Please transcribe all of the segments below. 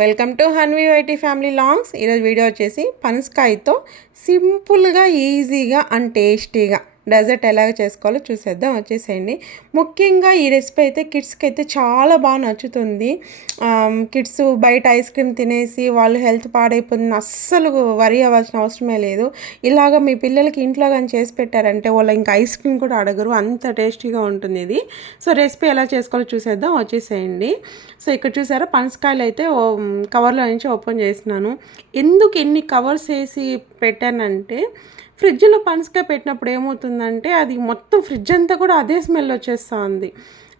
Welcome to Hanvi YT family vlogs. ఈరోజు video వచ్చేసి పనసకాయతో సింపుల్గా ఈజీగా అండ్ టేస్టీగా డెజర్ట్ ఎలాగ చేసుకోవాలో చూసేద్దాం. వచ్చేసేయండి. ముఖ్యంగా ఈ రెసిపీ అయితే కిడ్స్కి అయితే చాలా బాగా నచ్చుతుంది. కిడ్స్ బయట ఐస్ క్రీమ్ తినేసి వాళ్ళు హెల్త్ పాడైపోతుంది, అస్సలు వరి అవ్వాల్సిన అవసరమే లేదు. ఇలాగ మీ పిల్లలకి ఇంట్లో కానీ చేసి పెట్టారంటే వాళ్ళు ఇంకా ఐస్ క్రీమ్ కూడా అడగరు, అంత టేస్టీగా ఉంటుంది ఇది. సో రెసిపీ ఎలా చేసుకోవాలో చూసేద్దాం. వచ్చేసేయండి. సో ఇక్కడ చూసారా పనసకాయలు అయితే కవర్లో నుంచి ఓపెన్ చేసినాను. ఎందుకు ఎన్ని కవర్స్ వేసి పెట్టానంటే ఫ్రిడ్జ్లో పనసకాయ పెట్టినప్పుడు ఏమవుతుందంటే అది మొత్తం ఫ్రిడ్జ్ అంతా కూడా అదే స్మెల్ వచ్చేస్తుంది.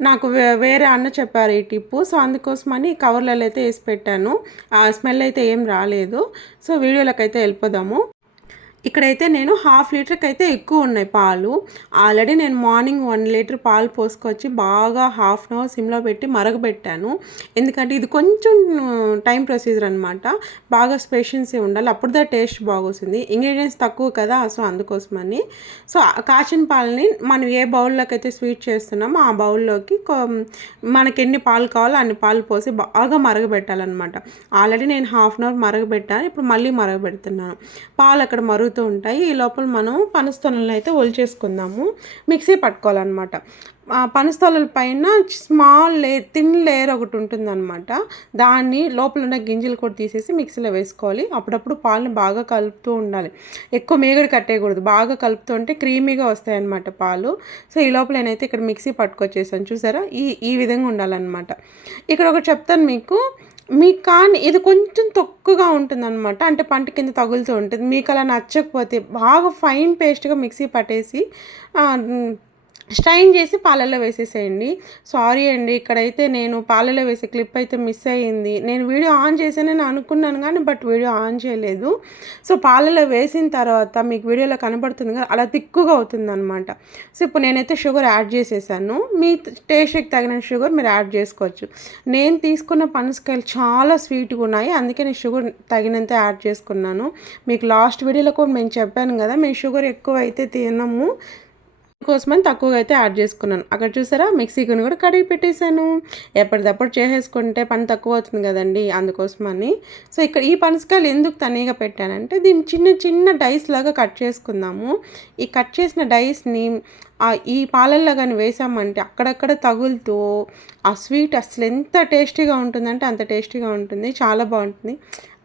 నాకు వేరే అన్న చెప్పారు ఈ టిప్పు. సో అందుకోసమని కవర్లలో అయితే వేసి పెట్టాను. ఆ స్మెల్ అయితే ఏం రాలేదు. సో వీడియోలోకి అయితే వెళ్ళిపోదాము. ఇక్కడైతే నేను 1/2 లీటర్కి అయితే ఎక్కువ ఉన్నాయి పాలు. ఆల్రెడీ నేను మార్నింగ్ 1 లీటర్ పాలు పోసుకొచ్చి బాగా 1/2 అవర్ సిమ్లో పెట్టి మరగబెట్టాను. ఎందుకంటే ఇది కొంచెం టైం ప్రొసీజర్ అనమాట. బాగా స్పెషన్సీ ఉండాలి, అప్పుడుదా టేస్ట్ బాగొస్తుంది. ఇంగ్రీడియంట్స్ తక్కువ కదా, సో అందుకోసమని. సో కాచిన పాలని మనం ఏ బౌల్లోకి అయితే స్వీట్ చేస్తున్నామో ఆ బౌల్లోకి మనకి ఎన్ని పాలు కావాలో అన్ని పాలు పోసి బాగా మరగబెట్టాలన్నమాట. ఆల్రెడీ నేను 1/2 అవర్ మరగబెట్టాను, ఇప్పుడు మళ్ళీ మరగబెడుతున్నాను. పాలు అక్కడ ఉంటాయి. ఈ లోపల మనం పనస్తొనలను అయితే ఒలిచేసుకుందాము. మిక్సీ పట్టుకోవాలన్నమాట. పనస్తొనల పైన స్మాల్ లేయర్, థిన్ లేయర్ ఒకటి ఉంటుందన్నమాట. దాన్ని లోపల ఉన్న గింజలు కూడా తీసేసి మిక్సీలో వేసుకోవాలి. అప్పుడప్పుడు పాలను బాగా కలుపుతూ ఉండాలి. ఎక్కువ మేగడి కట్టేయకూడదు, బాగా కలుపుతూ ఉంటే క్రీమీగా వస్తాయన్నమాట పాలు. సో ఈ లోపల నేనైతే ఇక్కడ మిక్సీ పట్టుకొచ్చేసాను. చూసారా, ఈ విధంగా ఉండాలన్నమాట. ఇక్కడ ఒకటి చెప్తాను మీకు కానీ ఇది కొంచెం తొక్కుగా ఉంటుందన్నమాట. అంటే పంట కింద తగులుతూ ఉంటుంది. మీకు అలా నచ్చకపోతే బాగా ఫైన్ పేస్ట్గా మిక్సీ పట్టేసి స్ట్రైన్ చేసి పాలల్లో వేసేసేయండి. సారీ అండి, ఇక్కడైతే నేను పాలలో వేసే క్లిప్ అయితే మిస్ అయ్యింది. నేను వీడియో ఆన్ చేశానని అనుకున్నాను కానీ బట్ వీడియో ఆన్ చేయలేదు. సో పాలలో వేసిన తర్వాత మీకు వీడియోలో కనబడుతుంది కదా, అలా తిక్కుగా అవుతుందన్నమాట. సో ఇప్పుడు నేనైతే షుగర్ యాడ్ చేసేసాను. మీ టేస్ట్కి తగిన షుగర్ మీరు యాడ్ చేసుకోవచ్చు. నేను తీసుకున్న పనసకాయలు చాలా స్వీట్గా ఉన్నాయి, అందుకే నేను షుగర్ తగినంత యాడ్ చేసుకున్నాను. మీకు లాస్ట్ వీడియోలో కూడా నేను చెప్పాను కదా, మేము షుగర్ ఎక్కువ అయితే తినము, కోసమని తక్కువగా అయితే యాడ్ చేసుకున్నాను. అక్కడ చూసారా మిక్సీని కూడా కడిగి పెట్టేశాను. ఎప్పటిదప్పుడు చేసేసుకుంటే పని తక్కువ అవుతుంది కదండి, అందుకోసమని. సో ఇక్కడ ఈ పనసకాయలు ఎందుకు తనీగా పెట్టానంటే దీన్ని చిన్న చిన్న డైస్ లాగా కట్ చేసుకుందాము. ఈ కట్ చేసిన డైస్ని ఈ పాలల్లో కానీ వేసామంటే అక్కడక్కడ తగులుతూ ఆ స్వీట్ అసలు ఎంత టేస్టీగా ఉంటుందంటే అంత టేస్టీగా ఉంటుంది, చాలా బాగుంటుంది.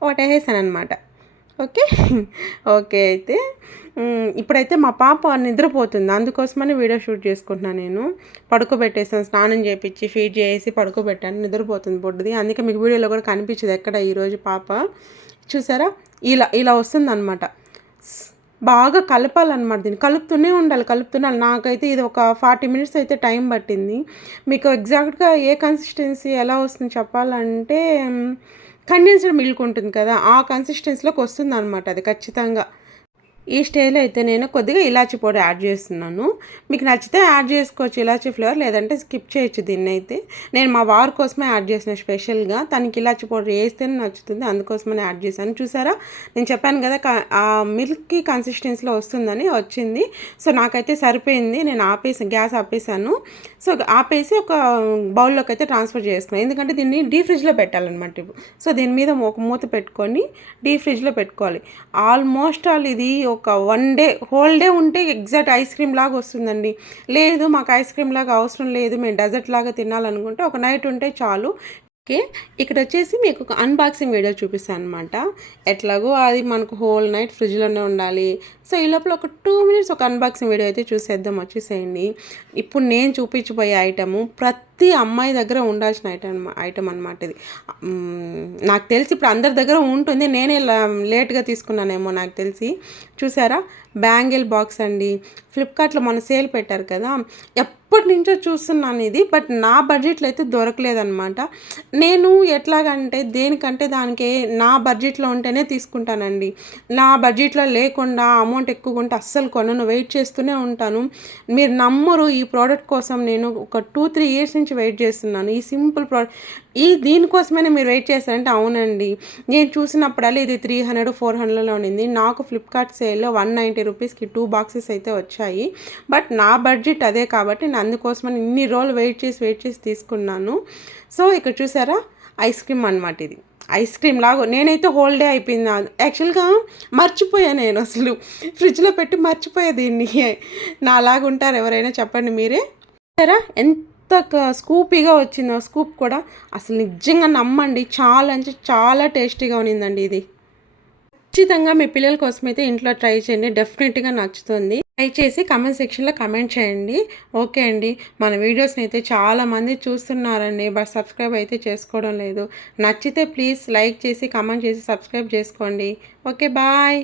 ఒకటి వేసాను అనమాట. ఓకే అయితే ఇప్పుడైతే మా పాప నిద్రపోతుంది, అందుకోసమని వీడియో షూట్ చేసుకుంటున్నాను. నేను పడుకోబెట్టేసాను, స్నానం చేయించి ఫీడ్ చేసి పడుకోబెట్టాను. నిద్రపోతుంది పొద్దుది, అందుకే మీకు వీడియోలో కూడా కనిపించదు ఎక్కడ ఈరోజు పాప. చూసారా, ఇలా వస్తుందన్నమాట. బాగా కలపాలన్నమాట. దీన్ని కలుపుతూనే ఉండాలి. నాకైతే ఇది ఒక 40 మినిట్స్ అయితే టైం పట్టింది. మీకు ఎగ్జాక్ట్గా ఏ కన్సిస్టెన్సీ ఎలా వస్తుంది చెప్పాలంటే కండెన్స్డ్ మిల్క్ ఉంటుంది కదా, ఆ కన్సిస్టెన్సీలోకి వస్తుంది అనమాట అది ఖచ్చితంగా. ఈ స్టేజ్లో అయితే నేను కొద్దిగా ఇలాచీ పౌడర్ యాడ్ చేస్తున్నాను. మీకు నచ్చితే యాడ్ చేసుకోవచ్చు ఇలాచీ ఫ్లేవర్, లేదంటే స్కిప్ చేయొచ్చు. దీన్ని అయితే నేను మా వారి కోసమే యాడ్ చేసిన స్పెషల్గా. తనకి ఇలాచీ పౌడర్ వేస్తేనే నచ్చుతుంది, అందుకోసమని యాడ్ చేశాను. చూసారా, నేను చెప్పాను కదా ఆ మిల్క్కి కన్సిస్టెన్సీలో వస్తుందని, వచ్చింది. సో నాకైతే సరిపోయింది. నేను గ్యాస్ ఆపేసాను. సో ఆపేసి ఒక బౌల్లోకి అయితే ట్రాన్స్ఫర్ చేసుకున్నాను, ఎందుకంటే దీన్ని డీప్ ఫ్రిడ్జ్లో పెట్టాలన్నమాట. సో దీని మీద ఒక మూత పెట్టుకొని డీప్ ఫ్రిడ్జ్లో పెట్టుకోవాలి. ఆల్మోస్ట్ ఇది ఒక 1 డే హోల్ డే ఉంటే ఎగ్జాక్ట్ ఐస్ క్రీమ్ లాగా వస్తుందండి. లేదు మాకు ఐస్ క్రీమ్ లాగా అవసరం లేదు, మేము డెజర్ట్ లాగా తినాలనుకుంటే ఒక నైట్ ఉంటే చాలు. ఇక్కడ వచ్చేసి మీకు ఒక అన్బాక్సింగ్ వీడియో చూపిస్తాను అనమాట. ఎట్లాగో అది మనకు హోల్ నైట్ ఫ్రిడ్జ్లోనే ఉండాలి. సో ఈ లోపల ఒక 2 మినిట్స్ ఒక అన్బాక్సింగ్ వీడియో అయితే చూసేద్దాం. వచ్చేసేయండి. ఇప్పుడు నేను చూపించబోయే ఐటము ప్రతి అమ్మాయి దగ్గర ఉండాల్సిన ఐటమ్ అనమాట ఇది. నాకు తెలిసి ఇప్పుడు అందరి దగ్గర ఉంటుంది, నేనే లేట్గా తీసుకున్నానేమో నాకు తెలిసి. చూసారా, బ్యాంగిల్ బాక్స్ అండి. ఫ్లిప్కార్ట్లో మన సేల్ పెట్టారు కదా, ఎప్పటి నుంచో చూస్తున్నాను ఇది, బట్ నా బడ్జెట్లో అయితే దొరకలేదన్నమాట. నేను ఎట్లాగంటే దేనికంటే దానికి నా బడ్జెట్లో ఉంటేనే తీసుకుంటానండి. నా బడ్జెట్లో లేకుండా అమౌంట్ ఎక్కువ ఉంటే అస్సలు కొనను, వెయిట్ చేస్తూనే ఉంటాను. మీరు నమ్మరు, ఈ ప్రోడక్ట్ కోసం నేను ఒక 2-3 ఇయర్స్ నుంచి వెయిట్ చేస్తున్నాను. ఈ సింపుల్ ప్రోడక్ట్ దీనికోసమైనా మీరు వెయిట్ చేస్తారంటే అవునండి. నేను చూసినప్పుడల్లా ఇది 300-400లో ఉండింది. నాకు ఫ్లిప్కార్ట్ సేల్లో 190 రూపీస్కి 2 బాక్సెస్ అయితే వచ్చాయి. బట్ నా బడ్జెట్ అదే కాబట్టి నేను అందుకోసమని ఇన్ని రోజులు వెయిట్ చేసి తీసుకున్నాను. సో ఇక్కడ చూసారా, ఐస్ క్రీమ్ అనమాట ఇది. ఐస్ క్రీమ్ లాగా నేనైతే హోల్ డే అయిపోయింది యాక్చువల్గా మర్చిపోయా నేను అసలు ఫ్రిడ్జ్లో పెట్టి మర్చిపోయా దీన్ని నాలాగా ఉంటారు ఎవరైనా చెప్పండి మీరే సరే ఎంత స్కూపీగా వచ్చిందో స్కూప్ కూడా అసలు నిజంగా నమ్మండి చాలా అంటే చాలా టేస్టీగా ఉన్నిందండి ఇది ఖచ్చితంగా మీ పిల్లల కోసం అయితే ఇంట్లో ట్రై చేయండి డెఫినెట్గా నచ్చుతుంది ట్రై చేసి కమెంట్ సెక్షన్లో కమెంట్ చేయండి ఓకే అండి మన వీడియోస్ని అయితే చాలామంది చూస్తున్నారండి బట్ సబ్స్క్రైబ్ అయితే చేసుకోవడం లేదు నచ్చితే ప్లీజ్ లైక్ చేసి కమెంట్ చేసి సబ్స్క్రైబ్ చేసుకోండి ఓకే బాయ్